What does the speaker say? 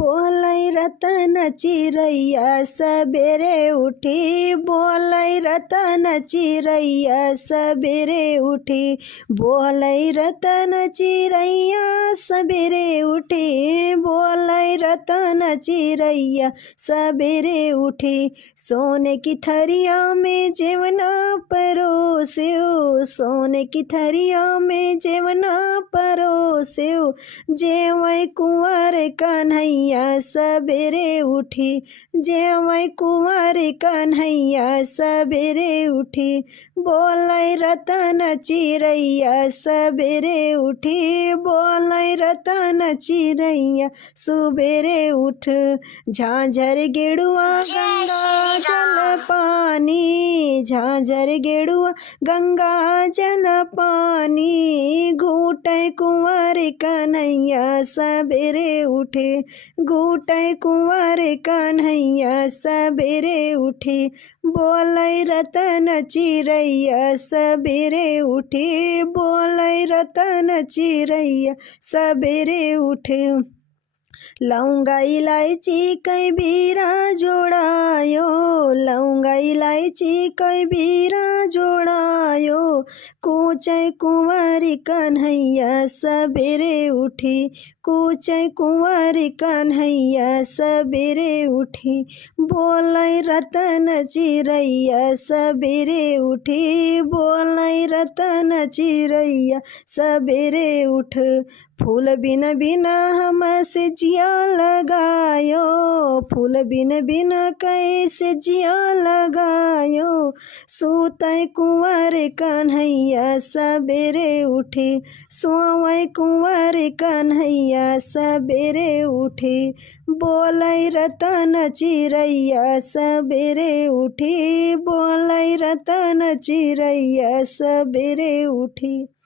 बोलै रतन चिरैया सबेरे उठी, बोलै रतन चिरैया सबेरे उठी, बोलै रतन चिरैया सबेरे उठी, बोलै रतन चिरैया सबेरे उठी। सोने की थरिया में जेवना परोस्यो, सोने की थरिया में जेवना परोस्यो, जेवै कुंवर कन्हैया सबेरे उठी, जेवै कुंवर कन्हैया सबेरे उठी। बोलै रतन चिरैया सबेरे उठी, बोलै रतन चिरैया सुबेरे उठ। झांझर गेड़ुआ गंगा जल पानी, झांझर गेड़ुआ गंगा जल पानी, घूटै कुंवर कन्हैया सबेरे उठे, घूटै कुंवर कन्हैया सबेरे उठी। बोलै रतन चिरैया सबेरे उठी, बोलै रतन चिरैया सबेरे उठे। लौंगा इलायची कई बीरा जोड़ायो, लौंगा इलायची कई बीरा जोड़ायो, कूचै कुंवर कन्हैया सबेरे उठी, कूचै कुंवर कन्हैया सबेरे उठी। बोलै रतन चिरैया सबेरे उठी, बोलै रतन चिरैया सबेरे उठ। फूल बिन बिन हमसे जिया लगायो, फूल बिन बिन कैसे जिया लगायो, सूतै कुंवर कन्हैया सबेरे उठी, सोवै कुंवर कन्हैया सबेरे उठी। बोलै रतन चिरैया सबेरे उठी, बोलै रतन चिरैया सबेरे उठी।